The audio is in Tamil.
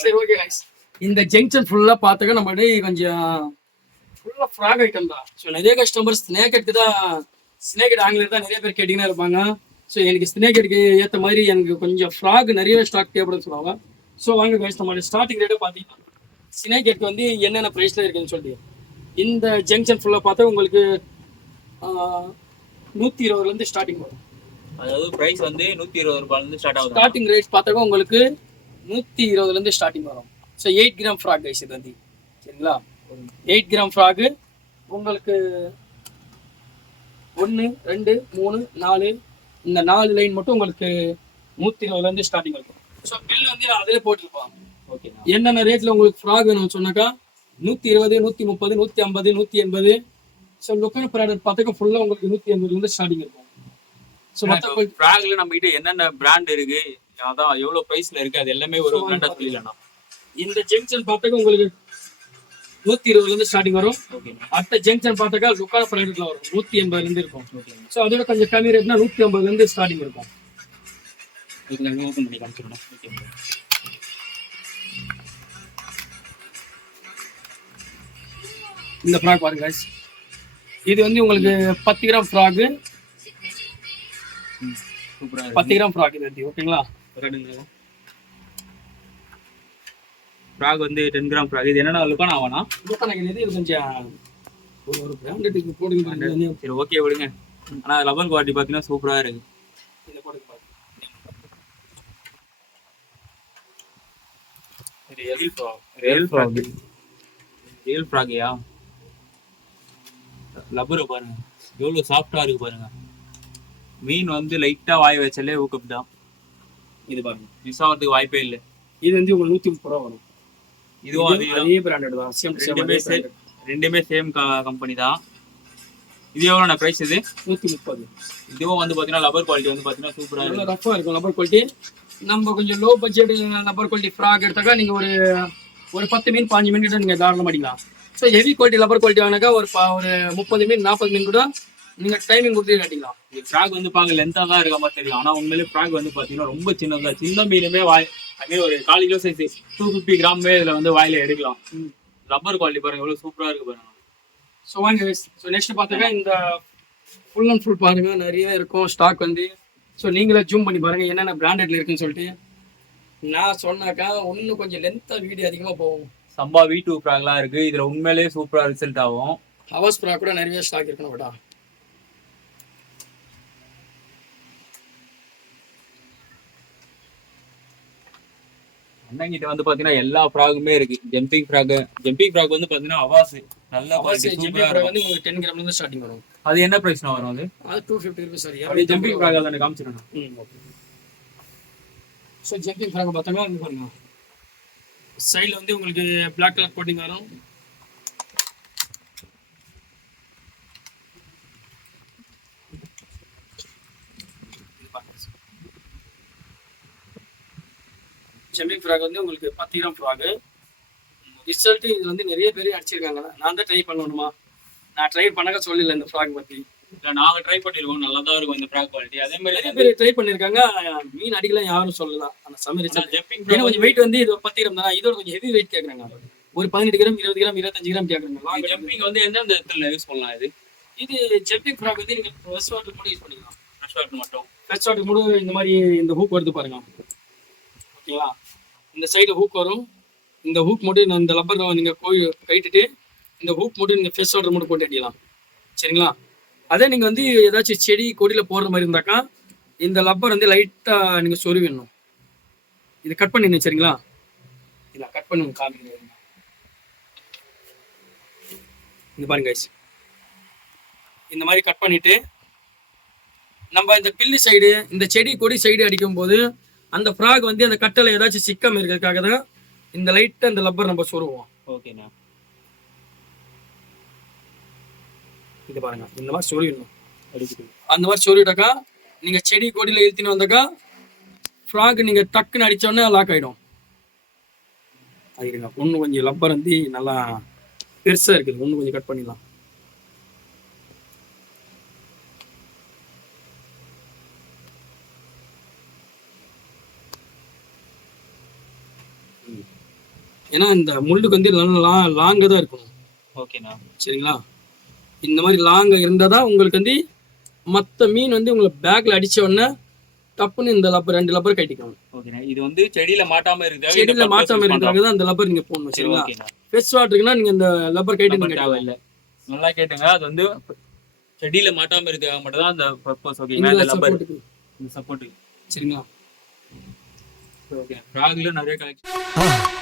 சரி ஓகே guys. இந்த ஜங்ஷன் ஃபுல்லா பார்த்தாக்க நம்ம அப்படியே கொஞ்சம் ஃபுல்லா ஃப்ராக் ஐட்டம் தான். ஸோ நிறைய கஸ்டமர்ஸ் ஸ்னேக்கெட்டுக்கு தான் ஸ்னேக்கெட் ஆங்கிலர் தான் நிறைய பேர் கேட்டிங்கன்னா இருப்பாங்க. ஸோ எனக்கு ஸ்னேக்கெட்டுக்கு ஏற்ற மாதிரி எனக்கு கொஞ்சம் ஃப்ராக் நிறைய ஸ்டாக் தேவைப்படுன்னு சொல்லுவாங்க. ஸோ வாங்க guys நம்மளோட ஸ்டார்டிங் ரேட்டை பார்த்தீங்கன்னா ஸ்னேக்கெட் வந்து என்னென்ன ப்ரைஸில் இருக்குன்னு சொல்லி இந்த ஜங்ஷன் ஃபுல்லாக பார்த்தா உங்களுக்கு நூற்றி இருபதுலேருந்து ஸ்டார்டிங் வரும். அதாவது பிரைஸ் வந்து நூத்தி இருபது ரூபாயில இருந்து ஸ்டார்ட் ஆகுது. ஸ்டார்டிங் ரேட் பார்த்தாக்க உங்களுக்கு நூற்றி இருபதுலேருந்து ஸ்டார்டிங் வரும். So eight gram frog guys இது வந்து. சரிங்களா? எயிட் கிராம் ஃப்ராகு உங்களுக்கு ஒன்று ரெண்டு மூணு நாலு இந்த நாலு லைன் மட்டும் உங்களுக்கு நூற்றி இருபதுலேருந்து ஸ்டார்டிங் இருக்கும் ஸோ பில் வந்து நான் அதிலே போட்டிருப்பான். ஓகேண்ணா என்னென்ன ரேட்டில் உங்களுக்கு ஃப்ராக் வேணும்னு சொன்னாக்கா நூற்றி இருபது நூற்றி முப்பது நூற்றி ஐம்பது நூற்றி எண்பது. ஸோ லொக்கல் ப்ராடக்ட் பார்த்தாக்க ஃபுல்லாக உங்களுக்கு நூற்றி எண்பதுலேருந்து ஸ்டார்டிங் இருக்கும் ஸோ மற்ற ஃப்ராக்ல நம்ம கிட்ட என்னென்ன பிராண்ட் இருக்கு? அதான் எவ்வளவு பிரைஸ்ல இருக்கு? அது எல்லாமே ஒரு பிராண்டா சொல்லிடலாம். இந்த ஜங்ஷன் பார்த்தாக்க உங்களுக்கு நூத்தி இருபதுல இருந்து ஸ்டார்டிங் வரும் அடுத்த ஜங்ஷன் பார்த்தாக்கா லுக்கான ப்ரைவேட்ல வரும். நூத்தி எண்பதுல இருந்து இருக்கும் ஸோ அதோட கொஞ்சம் கம்மி ரேட்னா நூத்தி ஐம்பதுல இருந்து ஸ்டார்டிங் இருக்கும் இதுக்கு ஓப்பன் பண்ணி காமிச்சிடணும். ஓகே இந்த ஃப்ராக் பாருங்க. இது வந்து உங்களுக்கு பத்து கிராம் ஃப்ராக் பத்து கிராம் ஃப்ராக் இது ஓகேங்களா ஃப்ராக் வந்து டென் கிராம் ஃப்ராக் இது என்னென்ன லுக்கான ஆவானா? லுக்கான இது கொஞ்சம் ஒரு ஒரு பிராண்டட்டுக்கு போடுங்க. சரி ஓகே விடுங்க. ஆனா லெவல் குவாலிட்டி பாத்தீங்கன்னா சூப்பரா இருக்கு. இதை போடுங்க பாருங்க. Real frog real frog real ஃப்ராக்யா rubber பாருங்க. எவ்வளவு சாஃப்டா இருக்கு பாருங்க. மீன் வந்து லைட்டா வாய் வச்சாலே ஊக்கப் தான் இது பாருங்க. மிஸ் ஆகிறதுக்கு வாய்ப்பே இல்லை. இது வந்து உங்களுக்கு நூத்தி முப்பது ரூபா வரும். இதுவும் அதே. அதே பிராண்டட் தான். சேம் ரெண்டுமே சேம் ரெண்டுமே சேம் கம்பெனி தான். இது எவ்வளோண்ணா ப்ரைஸ் இது? நூத்தி முப்பது. இதுவும் வந்து பார்த்தீங்கன்னா லப்பர் குவாலிட்டி வந்து பார்த்தீங்கன்னா சூப்பராக நல்லா இருக்கு. ரஃபாக இருக்கும் லப்பர் குவாலிட்டி நம்ம கொஞ்சம் low budget rubber quality frog எடுத்தாக்கா நீங்கள் ஒரு ஒரு பத்து மீன் பாஞ்சு மீன் கிட்ட நீங்கள் தாராளமாக அடிக்கலாம். So heavy quality rubber quality வாங்கினாக்கா ஒரு ஒரு முப்பது மீன் நாற்பது மீன் கூட நீங்கள் டைமிங் கொடுத்து அடிக்கலாம் இது ஃப்ராக் வந்து பார்க்க லென்த்தாக தான் இருக்க மாதிரி தெரியும் ஆனால் உண்மையிலே ஃப்ராக் வந்து பார்த்தீங்கன்னா ரொம்ப சின்னதா சின்ன மீனுமே வாய் அதே ஒரு கால் கிலோ சைஸ் டூ ஃபிஃப்டி கிராமே இதில் வந்து வாயில எடுக்கலாம். ரப்பர் குவாலிட்டி பாருங்க எவ்வளோ சூப்பராக இருக்கு பாருங்க. ஸோ வாங்க ஸோ நெக்ஸ்ட் பார்த்தாக்கா இந்த ஃபுல் அண்ட் ஃபுல் பாருங்க நிறைய இருக்கும். ஸ்டாக் வந்து. ஸோ நீங்களே ஜூம் பண்ணி பாருங்க என்னென்ன பிராண்டட்ல இருக்குன்னு சொல்லிட்டு. நான் சொன்னாக்கா இன்னும் கொஞ்சம் லென்த்தாக வீடியோ அதிகமாக போகும். சம்பா வி டூ ஃப்ராக்லாம் இருக்கு. இதில் உண்மையிலேயே சூப்பராக ரிசல்ட் ஆகும். ஹவர்ஸ் ப்ரா கூட நிறைய ஸ்டாக் இருக்கணும் விடா அண்ணங்கிட்ட வந்து பார்த்தீங்கன்னா எல்லா ஃப்ராகுமே இருக்கு. ஜம்பிங் ஃப்ராக் ஜம்பிங் ஃப்ராக் வந்து பார்த்தீங்கன்னா அவாஸ் நல்ல குவாலிட்டி ஜெம்பி சூப்பராக ப்ரா இருக்கும். வந்து உங்களுக்கு டென் கிராம்லேருந்து ஸ்டார்டிங் வரும். அது என்ன ப்ரைஸ்னா வரும் அது? அது டூ ஃபிஃப்டி ருபீஸ் சார் அப்படியே ஜம்பிங் ஃப்ராக் அதை காமிச்சிடணும் ம் ஓகே ஸோ ஜம்பிங் ஃப்ராக் பார்த்தாங்க இங்க பாருங்க சைடில் வந்து உங்களுக்கு பிளாக் கலர் கோட்டிங் வரும். ஜம்பிங் ஃப்ராக் வந்து உங்களுக்கு பத்து கிராம் ஃப்ராகு. ரிசல்ட் இது வந்து நிறைய பேர் அடிச்சிருக்காங்க. நான் தான் ட்ரை பண்ணணுமா? நான் ட்ரை பண்ணக்க சொல்லல இந்த ஃப்ராக் பற்றி இல்லை நாங்கள் ட்ரை பண்ணியிருக்கோம் நல்லா தான் இருக்கும் இந்த ஃப்ராக் குவாலிட்டி அதே மாதிரி நிறைய பேர் ட்ரை பண்ணிருக்காங்க. மீன் அடிக்கலாம் யாரும் சொல்லலாம் அந்த ஜம்பிங் ஏன்னா கொஞ்சம் வெயிட் வந்து இது பத்து கிராம் தானே. இதோட கொஞ்சம் ஹெவி வெயிட் கேக்குறாங்க. ஒரு பதினெட்டு கிராம் இருபது கிராம் இருபத்தஞ்சு கிராம் கேக்குறாங்க. ஜம்பிங் வந்து எந்தெந்த இடத்துல யூஸ் பண்ணலாம் இது? இது ஜம்பிங் ஃப்ராக் வந்து நீங்க ஃப்ரெஷ் வாட்டர் கூட யூஸ் பண்ணிக்கலாம். ஃப்ரெஷ் வாட்டர் மட்டும். ஃப்ரெஷ் வாட்டர் கூட இந்த மாதிரி இந்த ஹூக் வருது பாருங்க. ஓகேங்களா? இந்த சைடு ஹூக் வரும். இந்த ஹூக் மட்டும் நான் இந்த லப்பர் நீங்கள் போய் கைட்டுட்டு இந்த ஹூக் மட்டும் நீங்கள் ஃப்ரெஷ் ஆர்டர் மட்டும் போட்டு அடிக்கலாம். சரிங்களா? அதே நீங்கள் வந்து ஏதாச்சும் செடி கொடியில் போடுற மாதிரி இருந்தாக்கா இந்த லப்பர் வந்து லைட்டாக நீங்கள் சொருவிடணும். இது கட் பண்ணிடணும் சரிங்களா? இதை கட் பண்ணுங்க காமிக்கிறேன் இந்த பாருங்க இந்த மாதிரி கட் பண்ணிட்டு நம்ம இந்த பில்லு சைடு இந்த செடி கொடி சைடு அடிக்கும் போது அந்த ஃப்ராக் வந்து அந்த கட்டளை ஏதாச்சும் சிக்கம் இருக்கிறதுக்காக தான் இந்த லைட்டா இந்த லப்பர் நம்ம சொருவோம் ஓகேண்ணா இது பாருங்க. இந்த மாதிரி சொருவிடணும் அந்த மாதிரி சொருவிட்டாக்கா நீங்க செடி கொடியில இழுத்தின்னு வந்தாக்கா ஃப்ராக் நீங்க டக்குன்னு அடிச்சோடனே லாக் ஆயிடும். அது இருங்க ஒன்று கொஞ்சம் லப்பர் வந்து நல்லா பெருசா இருக்குது. ஒன்று கொஞ்சம் கட் பண்ணிடலாம். ஏன்னா இந்த முள்ளுக்கு வந்து நல்லா லாங்காக தான் இருக்கணும். ஓகேண்ணா சரிங்களா? இந்த மாதிரி லாங்காக இருந்தால் தான் உங்களுக்கு வந்து மற்ற மீன் வந்து உங்களை பேக்கில் அடிச்ச உடனே டப்புன்னு இந்த லப்பர் ரெண்டு லப்பர் கட்டிக்கணும் ஓகேண்ணா இது வந்து செடியில மாட்டாம இருக்குது செடியில் மாற்றாம இருக்கிறதுக்காக தான் அந்த லப்பர் நீங்கள் போடணும் சரி சரிங்களா? ஃப்ரெஷ் வாட்டருக்குன்னா நீங்கள் இந்த லப்பர் கைட்டு தேவையில்ல நல்லா கேட்டுங்க. அது வந்து செடியில மாட்டாம இருக்கிறதுக்காக மட்டும் தான் அந்த பர்பஸ் ஓகேங்களா இந்த லப்பர். சப்போர்ட்டுக்கு இந்த சப்போர்ட் சரிங்களா? ஓகே ஃப்ராக்ல நிறைய கலெக்ஷன்